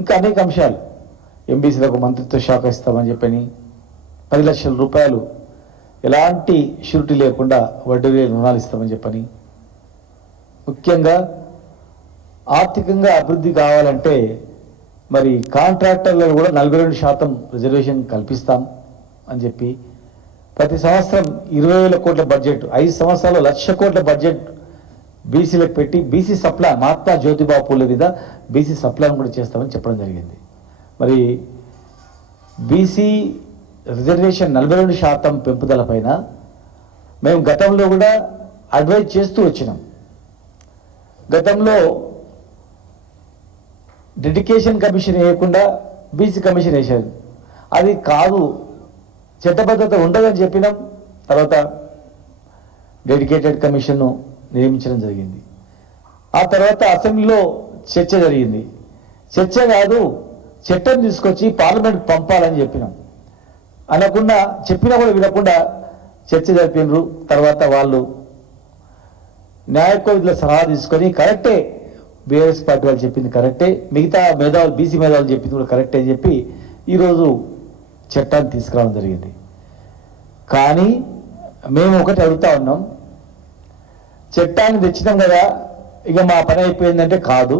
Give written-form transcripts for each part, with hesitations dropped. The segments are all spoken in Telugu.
ఇంకా అనేక అంశాలు. ఎంబీసీలకు మంత్రిత్వ శాఖ ఇస్తామని చెప్పని 10 లక్షల రూపాయలు ఎలాంటి షూరిటీ లేకుండా వడ్డీ లేని రుణాలు ఇస్తామని చెప్పని, ముఖ్యంగా ఆర్థికంగా అభివృద్ధి కావాలంటే మరి కాంట్రాక్టర్లను కూడా 42% రిజర్వేషన్ కల్పిస్తాం అని చెప్పి, ప్రతి సంవత్సరం 20,000 కోట్ల బడ్జెట్, 5 సంవత్సరాలు 1,00,000 కోట్ల బడ్జెట్ బీసీలకు పెట్టి బీసీ సప్లాన్ మహాత్మా జ్యోతిబా పూలే మీద బీసీ సప్లాన్ కూడా చేస్తామని చెప్పడం జరిగింది. మరి బీసీ రిజర్వేషన్ 42% పెంపుదల పైన మేము గతంలో కూడా అడ్వైజ్ చేస్తూ వచ్చినాం. గతంలో డెడికేషన్ కమిషన్ వేయకుండా బీసీ కమిషన్ వేశారు. అది కాదు, చట్టబద్ధత ఉండదని చెప్పినాం. తర్వాత డెడికేటెడ్ కమిషన్ను నియమించడం జరిగింది. ఆ తర్వాత అసెంబ్లీలో చర్చ జరిగింది. చర్చ కాదు, చట్టం తీసుకొచ్చి పార్లమెంట్ పంపాలని చెప్పినాం. అనకుండా చెప్పినా కూడా వినకుండా చర్చ జరిపినారు. తర్వాత వాళ్ళు న్యాయకోవిధుల సలహా తీసుకొని కరెక్టే, బీఆర్ఎస్ పార్టీ వాళ్ళు చెప్పింది కరెక్టే, మిగతా మేధావులు బీసీ మేధావులు చెప్పింది కూడా కరెక్టే అని చెప్పి ఈరోజు చట్టాన్ని తీసుకురావడం జరిగింది. కానీ మేము ఒకటి అడుగుతా ఉన్నాం, చట్టాన్ని తెచ్చినాం కదా ఇక మా పని అయిపోయిందంటే కాదు.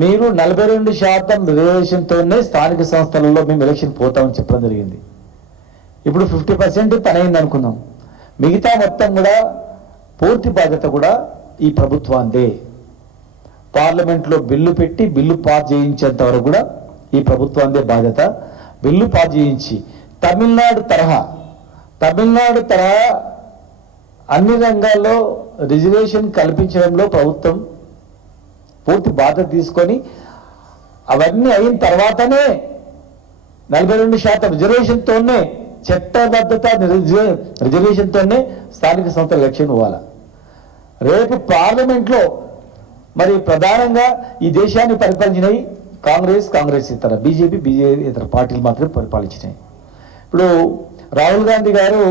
మీరు 42% రిజర్వేషన్తోనే స్థానిక సంస్థలలో మేము ఎలక్షన్ పోతామని చెప్పడం జరిగింది. ఇప్పుడు 50% పని అయింది అనుకుందాం. మిగతా మొత్తం కూడా పూర్తి బాధ్యత కూడా ఈ ప్రభుత్వాందే. పార్లమెంట్లో బిల్లు పెట్టి బిల్లు పాస్ చేయించేంత వరకు కూడా ఈ ప్రభుత్వాందే బాధ్యత. బిల్లు పాస్ చేయించి తమిళనాడు తరహా అన్ని రంగాల్లో రిజర్వేషన్ కల్పించడంలో ప్రభుత్వం పూర్తి బాధ్యత తీసుకొని అవన్నీ అయిన తర్వాతనే 42% రిజర్వేషన్తోనే చట్టబద్ధత రిజర్వేషన్తోనే స్థానిక సంస్థల ఎలక్షన్ ఇవ్వాలి. రేపు పార్లమెంట్లో మరి ప్రధానంగా ఈ దేశాన్ని పరిపాలించినవి కాంగ్రెస్ ఇతర బీజేపీ ఇతర పార్టీలు మాత్రమే పరిపాలించినాయి. ఇప్పుడు రాహుల్ గాంధీ గారు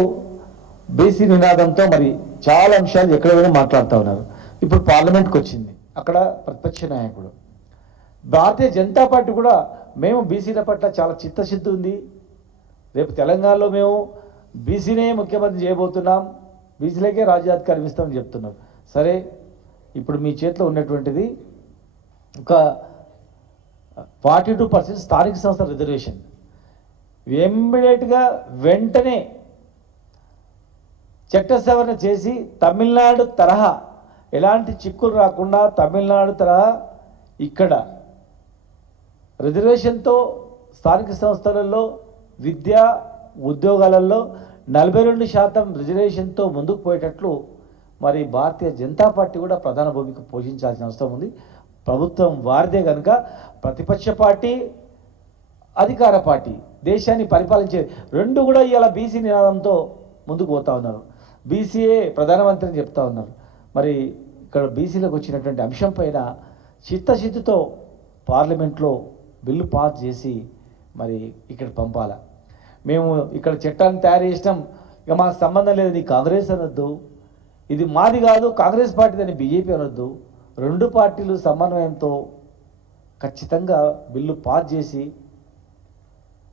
బీసీ నినాదంతో మరి చాలా అంశాలు ఎక్కడ మాట్లాడుతూ ఉన్నారు. ఇప్పుడు పార్లమెంట్కి వచ్చింది, అక్కడ ప్రతిపక్ష నాయకుడు. భారతీయ జనతా పార్టీ కూడా మేము బీసీల పట్ల చాలా చిత్తశుద్ధి ఉంది, రేపు తెలంగాణలో మేము బీసీనే ముఖ్యమంత్రి చేయబోతున్నాం, బీసీలకే రాజ్యాధికారం ఇస్తామని చెప్తున్నాం. సరే, ఇప్పుడు మీ చేతిలో ఉన్నటువంటిది ఒక 42% స్థానిక సంస్థల రిజర్వేషన్. ఇమ్మీడియట్గా వెంటనే చట్ట సవరణ చేసి తమిళనాడు తరహా ఎలాంటి చిక్కులు రాకుండా తమిళనాడు తరహా ఇక్కడ రిజర్వేషన్తో స్థానిక సంస్థలలో విద్యా ఉద్యోగాలలో 42% రిజర్వేషన్తో ముందుకు పోయేటట్లు మరి భారతీయ జనతా పార్టీ కూడా ప్రధాన భూమిక పోషించాల్సిన అవసరం ఉంది. ప్రభుత్వం వారిదే కనుక ప్రతిపక్ష పార్టీ అధికార పార్టీ దేశాన్ని పరిపాలించే రెండు కూడా ఇవాళ బీసీ నినాదంతో ముందుకు పోతా ఉన్నారు. బీసీఏ ప్రధానమంత్రిని చెప్తా ఉన్నారు. మరి ఇక్కడ బీసీలకు వచ్చినటువంటి అంశం పైన చిత్తశుద్ధితో పార్లమెంట్లో బిల్లు పాస్ చేసి మరి ఇక్కడ పంపాల. మేము ఇక్కడ చట్టాన్ని తయారు చేసినాం, ఇక మాకు సంబంధం లేదు, నీ కాంగ్రెస్ అనొద్దు, ఇది మాది కాదు కాంగ్రెస్ పార్టీదని బీజేపీ అనొద్దు. రెండు పార్టీలు సమన్వయంతో ఖచ్చితంగా బిల్లు పాస్ చేసి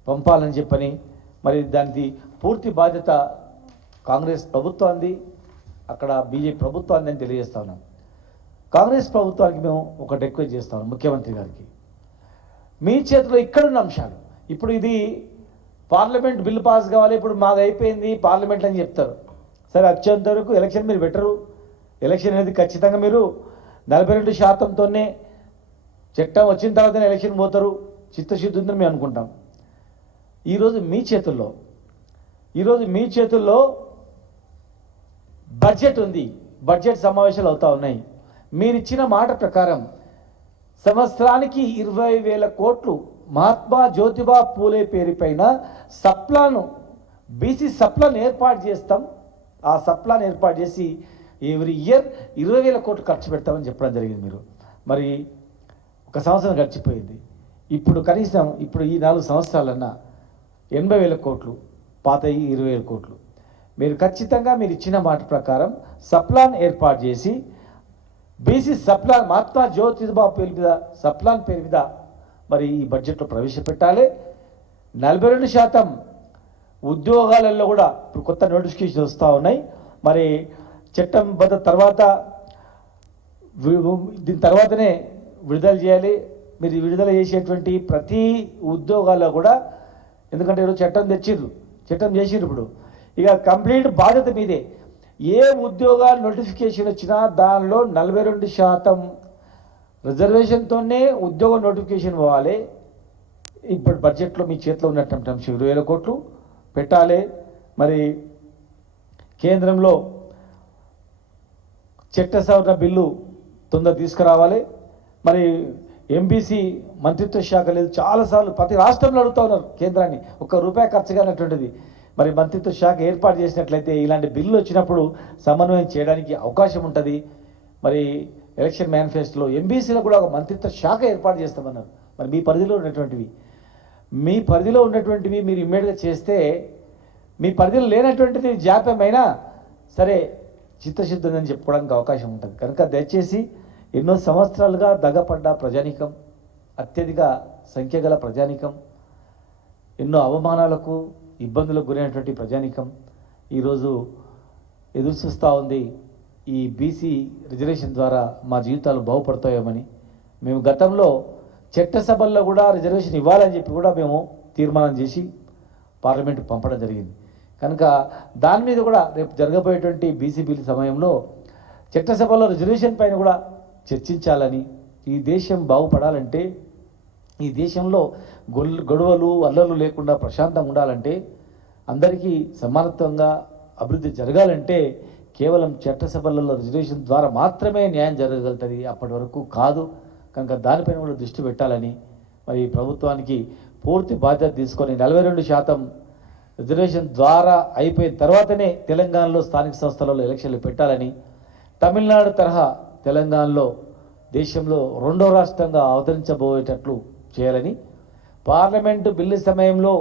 పంపాలని చెప్పని మరి దానికి పూర్తి బాధ్యత కాంగ్రెస్ ప్రభుత్వాన్ని, అక్కడ బీజేపీ ప్రభుత్వాన్ని అని తెలియజేస్తా ఉన్నాం. కాంగ్రెస్ ప్రభుత్వానికి మేము ఒకటి రిక్వెస్ట్ చేస్తా ఉన్నాం, ముఖ్యమంత్రి గారికి, మీ చేతిలో ఇక్కడున్న అంశాలు. ఇప్పుడు ఇది పార్లమెంట్ బిల్లు పాస్ కావాలి, ఇప్పుడు మాది అయిపోయింది పార్లమెంట్ అని చెప్తారు. సరే, వచ్చేంత వరకు ఎలక్షన్ మీరు పెట్టరు. ఎలక్షన్ అనేది ఖచ్చితంగా మీరు 42%తోనే చట్టం వచ్చిన తర్వాతనే ఎలక్షన్ పోతారు, చిత్తశుద్ధి ఉందని మేము అనుకుంటాం. ఈరోజు మీ చేతుల్లో బడ్జెట్ ఉంది, బడ్జెట్ సమావేశాలు అవుతా ఉన్నాయి. మీరు ఇచ్చిన మాట ప్రకారం సంవత్సరానికి 20,000 కోట్లు Mahatma Jyotiba Phule పేరుపైన sub plan BC sub plan ఏర్పాటు చేస్తాం. ఆ సప్లాన్ ఏర్పాటు చేసి ఎవ్రీ ఇయర్ 20,000 కోట్లు ఖర్చు పెడతామని చెప్పడం జరిగింది. మీరు మరి ఒక సంవత్సరం గడిచిపోయింది. ఇప్పుడు కనీసం ఇప్పుడు ఈ 4 సంవత్సరాలన్నా 80,000 కోట్లు, పాత 20,000 కోట్లు మీరు ఖచ్చితంగా మీరు ఇచ్చిన మాట ప్రకారం సప్లాన్ ఏర్పాటు చేసి బీసీ సప్లాన్ మహాత్మా జ్యోతిబా పేరు మీద సప్లాన్ పేరు మీద మరి ఈ బడ్జెట్లో ప్రవేశపెట్టాలి. 42% ఉద్యోగాలలో కూడా ఇప్పుడు కొత్త నోటిఫికేషన్ వస్తూ ఉన్నాయి. మరి చట్టం బద్ద తర్వాత దీని తర్వాతనే విడుదల చేయాలి. మీరు విడుదల చేసేటువంటి ప్రతి ఉద్యోగాల్లో కూడా, ఎందుకంటే ఈరోజు చట్టం చేసిర్రు ఇప్పుడు ఇక కంప్లీట్ బాధ్యత మీదే. ఏ ఉద్యోగాలు నోటిఫికేషన్ వచ్చినా దానిలో 42% రిజర్వేషన్తోనే ఉద్యోగ నోటిఫికేషన్ పోవాలి. ఇప్పుడు బడ్జెట్లో మీ చేతిలో ఉన్నటువంటి అంశం 20,000 కోట్లు పెట్టాలి. మరి కేంద్రంలో చట్ట సవరణ బిల్లు తొందర తీసుకురావాలి. మరి ఎంబీసీ మంత్రిత్వ శాఖ లేదు, చాలాసార్లు ప్రతి రాష్ట్రంలో అడుగుతూ ఉన్నారు కేంద్రాన్ని, ₹1 ఖర్చు కానటువంటిది. మరి మంత్రిత్వ శాఖ ఏర్పాటు చేసినట్లయితే ఇలాంటి బిల్లు వచ్చినప్పుడు సమన్వయం చేయడానికి అవకాశం ఉంటుంది. మరి ఎలక్షన్ మేనిఫెస్టోలో ఎంబీసీలో కూడా ఒక మంత్రిత్వ శాఖ ఏర్పాటు చేస్తామన్నారు. మరి మీ పరిధిలో ఉన్నటువంటివి మీరు ఇమ్మీడియట్గా చేస్తే, మీ పరిధిలో లేనటువంటిది జాప్యమైనా సరే చిత్తశుద్ధి చెప్పుకోవడానికి అవకాశం ఉంటుంది. కనుక దయచేసి ఎన్నో సంవత్సరాలుగా దగపడ్డ ప్రజానీకం, అత్యధిక సంఖ్య గల ప్రజానీకం, ఎన్నో అవమానాలకు ఇబ్బందులకు గురైనటువంటి ప్రజానీకం ఈరోజు ఎదురు చూస్తూ ఉంది. ఈ బీసీ రిజర్వేషన్ ద్వారా మా జీవితాలు బాగుపడతాయేమని మేము గతంలో చట్టసభల్లో కూడా రిజర్వేషన్ ఇవ్వాలని చెప్పి కూడా మేము తీర్మానం చేసి పార్లమెంటు పంపడం జరిగింది. కనుక దాని మీద కూడా రేపు జరగబోయేటువంటి బీసీ బిల్ సమయంలో చట్టసభలో రిజర్వేషన్ పైన కూడా చర్చించాలని, ఈ దేశం బాగుపడాలంటే, ఈ దేశంలో గొడవలు అల్లర్లు లేకుండా ప్రశాంతంగా ఉండాలంటే, అందరికీ సమానత్వంగా అభివృద్ధి జరగాలంటే కేవలం చట్టసభలలో రిజర్వేషన్ ద్వారా మాత్రమే న్యాయం జరగగలుగుతుంది, అప్పటి వరకు కాదు. కనుక దానిపైన కూడా దృష్టి పెట్టాలని, మరి ప్రభుత్వానికి పూర్తి బాధ్యత తీసుకొని 42% రిజర్వేషన్ ద్వారా అయిపోయిన తర్వాతనే తెలంగాణలో స్థానిక సంస్థలలో ఎలక్షన్లు పెట్టాలని, తమిళనాడు తరహా తెలంగాణలో దేశంలో 2వ రాష్ట్రంగా అవతరించబోయేటట్లు చేయాలని, పార్లమెంటు బిల్లు సమయంలో